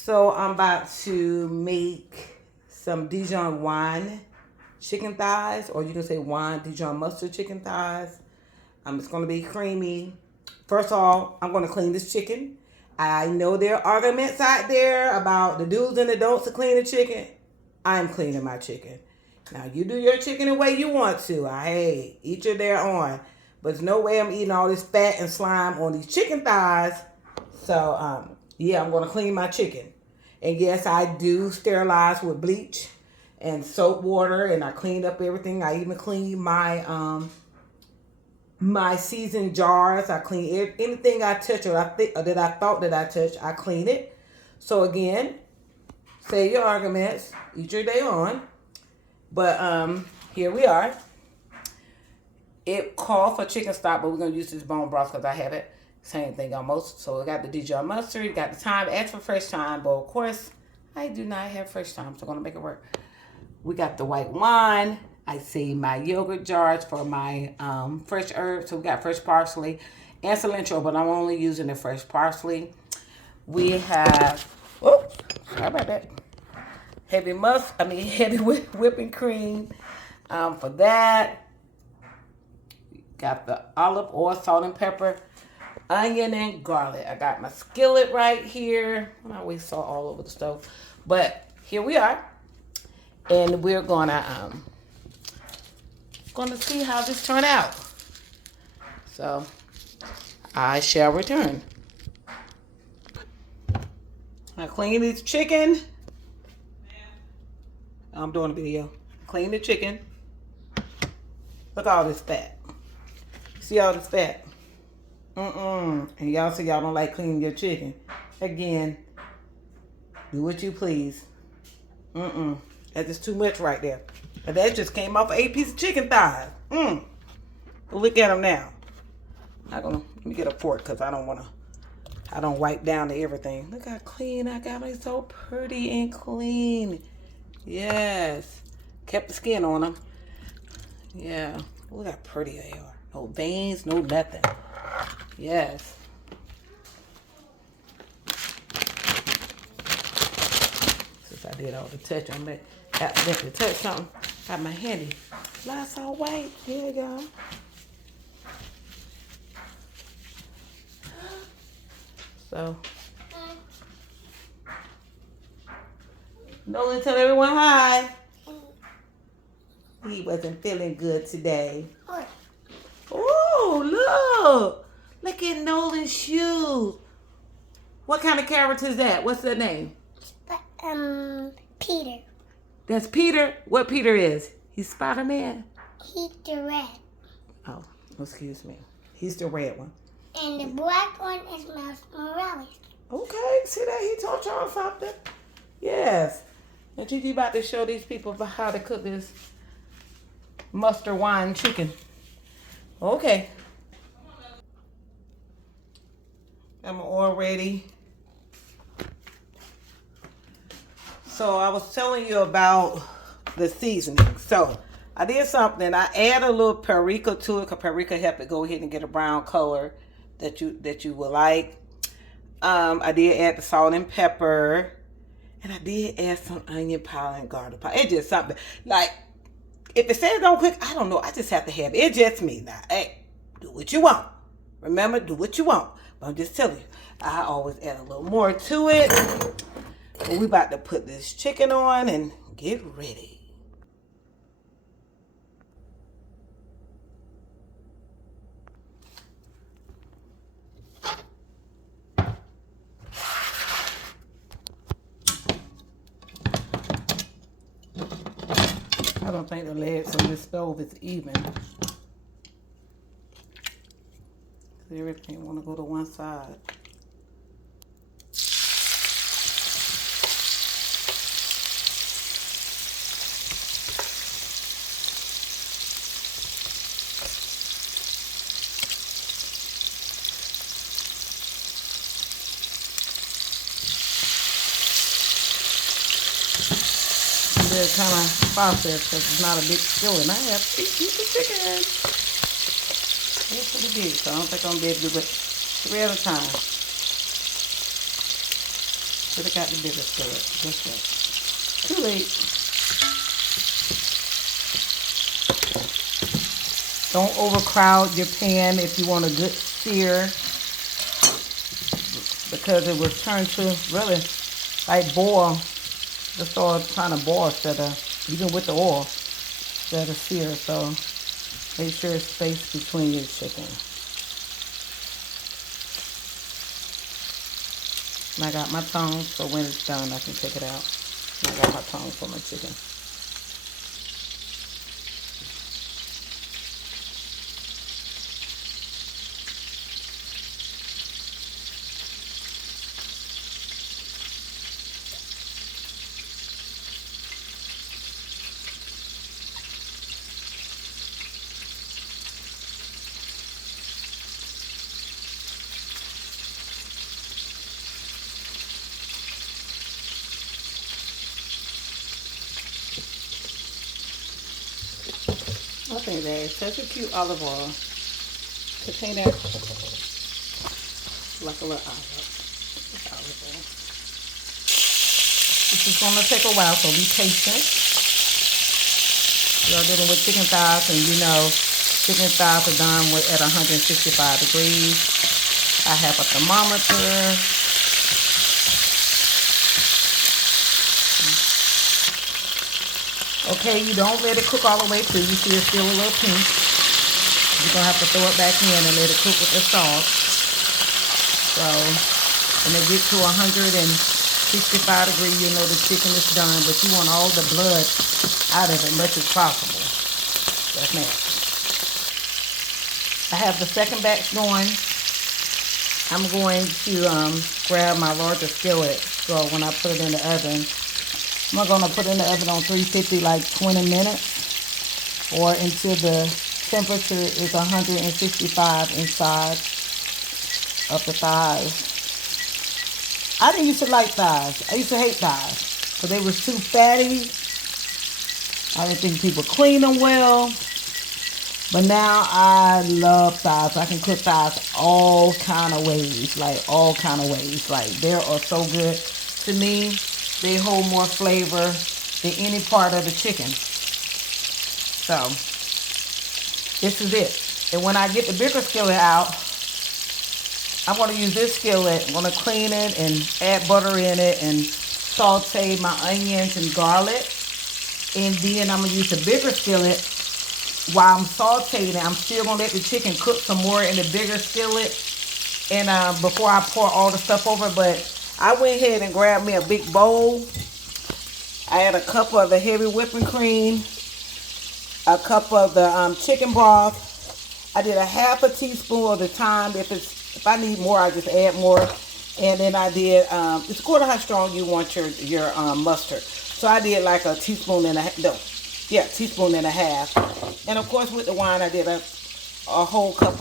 So I'm about to make some Dijon wine chicken thighs, or you can say wine Dijon mustard chicken thighs. It's going to be creamy. First of all, I'm going to clean this chicken. I know there are arguments out there about the do's and the don'ts of cleaning chicken. I'm cleaning my chicken. Now, you do your chicken the way you want to. Hey, eat your there on. But there's no way I'm eating all this fat and slime on these chicken thighs. So, yeah, I'm going to clean my chicken. And yes, I do sterilize with bleach and soap water. And I cleaned up everything. I even cleaned my my seasoned jars. I clean anything I touch or that I thought that I touched. I clean it. So again, save your arguments. Eat your day on. But here we are. It called for chicken stock, but we're going to use this bone broth because I have it. Same thing almost. So we got the Dijon mustard, got the thyme. Ask for fresh thyme, but of course, I do not have fresh thyme, so I'm going to make it work. We got the white wine. I saved my yogurt jars for my fresh herbs. So we got fresh parsley and cilantro, but I'm only using the fresh parsley. We have, oh, sorry about that. Heavy whipping cream for that. Got the olive oil, salt and pepper, onion and garlic. I got my skillet right here. I always saw all over the stove. But here we are. And we're gonna see how this turn out. So I shall return. I clean this chicken. I'm doing a video. Clean the chicken. Look at all this fat. See all this fat? And y'all say y'all don't like cleaning your chicken. Again, do what you please. That's just too much right there. And that just came off 8 pieces of chicken thighs. But look at them now. Let me get a fork because I don't wipe down to everything. Look how clean I got it. So pretty and clean. Yes. Kept the skin on them. Yeah. Look how pretty they are. No veins, no nothing. Yes. Since I did all the touch on that, accidentally touch something. Got my handy Lysol white. Here you go. So, Nolan, tell everyone hi. He wasn't feeling good today. Oh, look at Nolan's shoes. What kind of character is that? What's their name? Peter. That's Peter? What Peter is? He's Spider-Man? He's the red. Oh, excuse me. He's the red one. And the black one is Miles Morales. Okay, see that? He taught y'all something. Yes. And Gigi about to show these people how to cook this mustard wine chicken. Okay. Got my oil ready. So I was telling you about the seasoning. So I did something. I add a little paprika to it because paprika help it go ahead and get a brown color that you would like. I did add the salt and pepper, and I did add some onion powder and garlic powder. It's just something like, if it says don't cook, I don't know. I just have to have it. It's just me now. Hey, do what you want. Remember, do what you want. But I'm just telling you, I always add a little more to it. But we about to put this chicken on and get ready. I don't think the legs on this stove is even. Everything want to go to one side. It's kind of process because it's not a big skillet. And I have 8 pieces of chicken. It's pretty big, so I don't think I'm going to be able to do it 3 at a time. Should have got the bigger skillet. Guess what? Too late. Don't overcrowd your pan if you want a good sear, because it will turn to really like boil. Just all trying to boil instead of, even with the oil, instead of sear. So make sure it's space between your chicken. And I got my tongs, so when it's done, I can take it out. And I got my tongs for my chicken. I think that is such a cute olive oil. Container like a little olive oil. This is going to take a while, so be patient. You're dealing with chicken thighs, and you know chicken thighs are done at 165 degrees. I have a thermometer. Okay, you don't let it cook all the way through. You see it's still a little pink. You're going to have to throw it back in and let it cook with the salt. So, when it gets to 165 degrees, you know the chicken is done. But you want all the blood out of it as much as possible. That's nasty. I have the second batch going. I'm going to grab my larger skillet. So, when I put it in the oven, I'm going to put it in the oven on 350 like 20 minutes, or until the temperature is 165 inside of the thighs. I didn't used to like thighs. I used to hate thighs because they was too fatty. I didn't think people clean them well. But now I love thighs. I can cook thighs all kind of ways, like all kind of ways. Like they are so good to me. They hold more flavor than any part of the chicken. So, this is it. And when I get the bigger skillet out, I'm going to use this skillet. I'm going to clean it and add butter in it and saute my onions and garlic. And then I'm going to use the bigger skillet. While I'm sauteing it, I'm still going to let the chicken cook some more in the bigger skillet. And before I pour all the stuff over, but I went ahead and grabbed me a big bowl. I had a cup of the heavy whipping cream, a cup of the chicken broth. I did a half a teaspoon of the thyme. If I need more, I just add more. And then I did, it's according to how strong you want your mustard. So I did like a teaspoon and a half. No, yeah, teaspoon and a half. And of course with the wine, I did a whole cup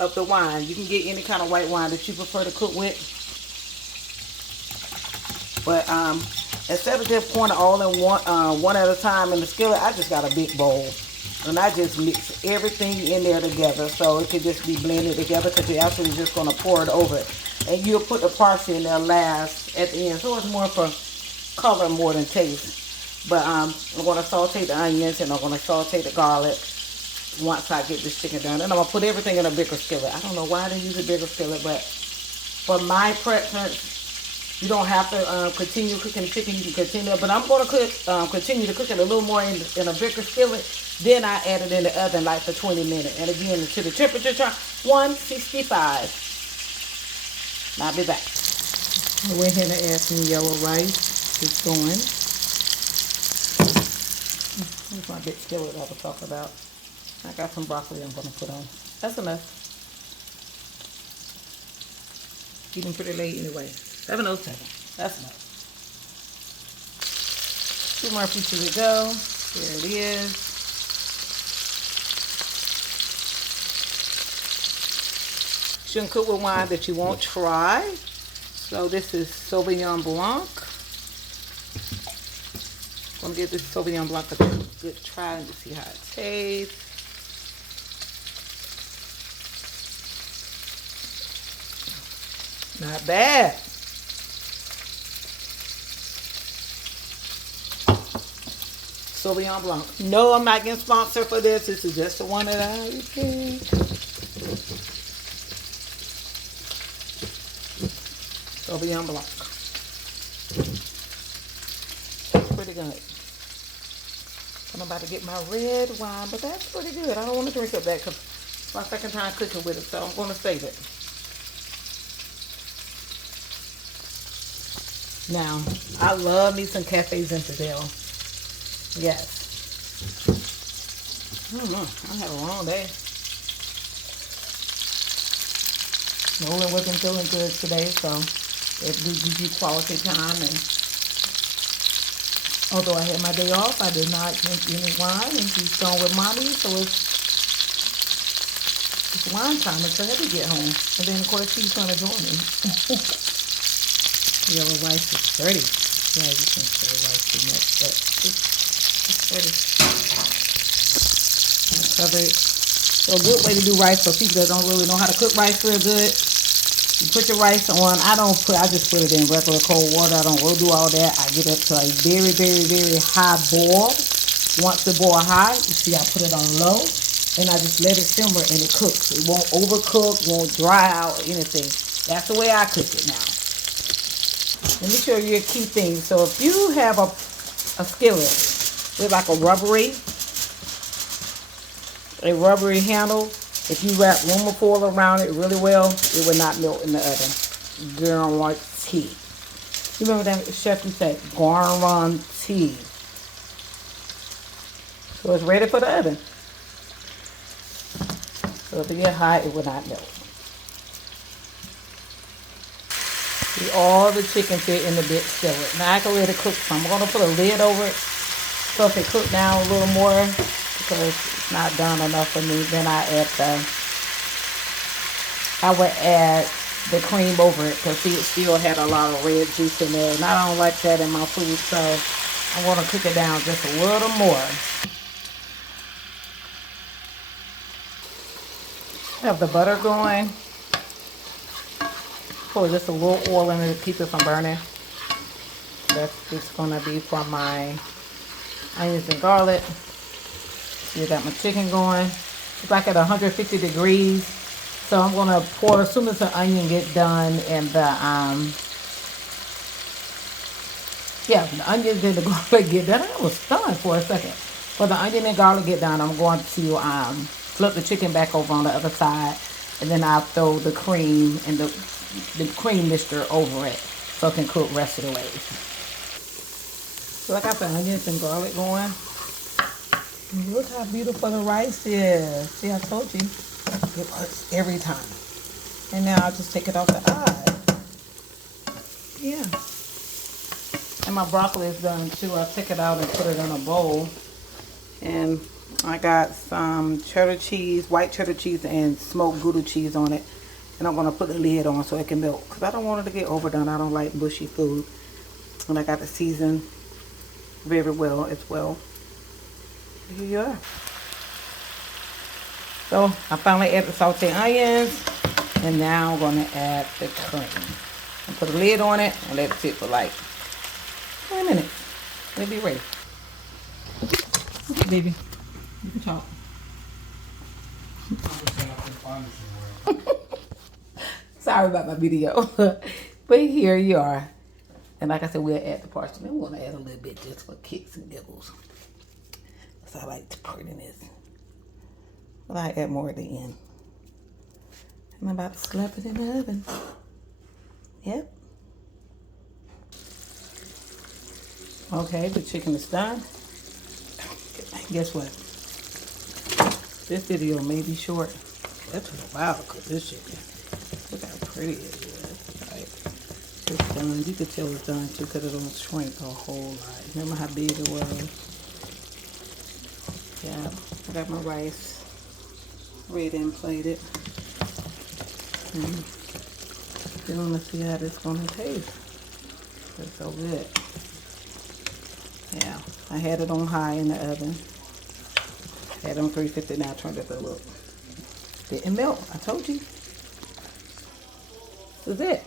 of the wine. You can get any kind of white wine that you prefer to cook with. But instead of just pouring it all in one at a time in the skillet, I just got a big bowl. And I just mix everything in there together so it can just be blended together, because you're actually just going to pour it over it. And you'll put the parsley in there last at the end. So it's more for color more than taste. But I'm going to saute the onions and I'm going to saute the garlic once I get this chicken done. And I'm going to put everything in a bigger skillet. I don't know why they use a bigger skillet, but for my preference, you don't have to continue cooking chicken. You can continue, but I'm going to continue to cook it a little more in a bigger skillet. Then I add it in the oven like for 20 minutes. And again, to the temperature, 165. Now I'll be back. I went ahead and add some yellow rice. It's going. Here's my big skillet I was talking about. I got some broccoli I'm going to put on. That's enough. Getting pretty late anyway. 7:07. That's enough. 2 more pieces to go. There it is. Shouldn't cook with wine that you won't try. So this is Sauvignon Blanc. I'm going to give this Sauvignon Blanc a good try and see how it tastes. Not bad. Sauvignon Blanc. No, I'm not getting sponsored for this. This is just the one that I pick. Sauvignon Blanc. Pretty good. I'm about to get my red wine, but that's pretty good. I don't want to drink up that because it's my second time cooking with it, so I'm going to save it. Now, I love me some Cafe Zinfandel. Yes. I had a long day. Nolan wasn't feeling good today, so it gives you quality time. And although I had my day off, I did not drink any wine, and he's gone with mommy, so it's wine time until Heather get home. And then, of course, she's going to join me. Yellow rice is pretty. Yeah, you can say rice too much, but it's pretty. Cover it. So a good way to do rice for people that don't really know how to cook rice real good. You put your rice on. I just put it in regular cold water. I don't really do all that. I get it to a very, very, very high boil. Once it boil high, you see I put it on low. And I just let it simmer and it cooks. It won't overcook, won't dry out or anything. That's the way I cook it now. Let me show you a key thing. So if you have a skillet with like a rubbery handle, if you wrap aluminum foil around it really well, it will not melt in the oven. Guarantee. You remember that chef you said? Guarantee. So it's ready for the oven. So if it get hot, it will not melt. See, all the chicken fit in the big skillet. Now I can let it cook some. I'm going to put a lid over it so if it cook down a little more because it's not done enough for me. Then I would add the cream over it because see, it still had a lot of red juice in there. And I don't like that in my food, so I'm going to cook it down just a little more. Have the butter going. Pour just a little oil in it to keep it from burning. That's just going to be for my onions and garlic. You got my chicken going. It's like at 150 degrees. So I'm going to pour as soon as the onion get done and the onions and the garlic get done. I was stunned for a second. For the onion and garlic get done, I'm going to flip the chicken back over on the other side, and then I'll throw the cream and the cream mixture over it so it can cook rest of the way. So I got the onions and garlic going. Look how beautiful the rice is. See, I told you. It works every time. And now I'll just take it off the eye. Yeah. And my broccoli is done too. I'll take it out and put it in a bowl. And I got some cheddar cheese, white cheddar cheese, and smoked Gouda cheese on it. And I'm going to put the lid on so it can melt. Because I don't want it to get overdone. I don't like mushy food. And I got the season very well as well. Here you are. So I finally added the sauteed onions. And now I'm going to add the cream. And put a lid on it and let it sit for like 20 minutes. It'll be ready. Okay, baby. You can talk. Sorry about my video. But here you are. And like I said, we'll add the parsley. We want to add a little bit just for kicks and giggles. So I like the prettiness. But I add more at the end. I'm about to slap it in the oven. Yep. Okay, the chicken is done. Guess what? This video may be short. That took a while to cook this chicken. Look how pretty it is. Right? It's done. You can tell it's done too because it don't shrink a whole lot. Remember how big it was? Yeah. I got my rice ready and plated. You want to see how this going to taste. It's so good. Yeah. I had it on high in the oven. Had it on 350. Now I turned it to look. Didn't melt. I told you. This is it.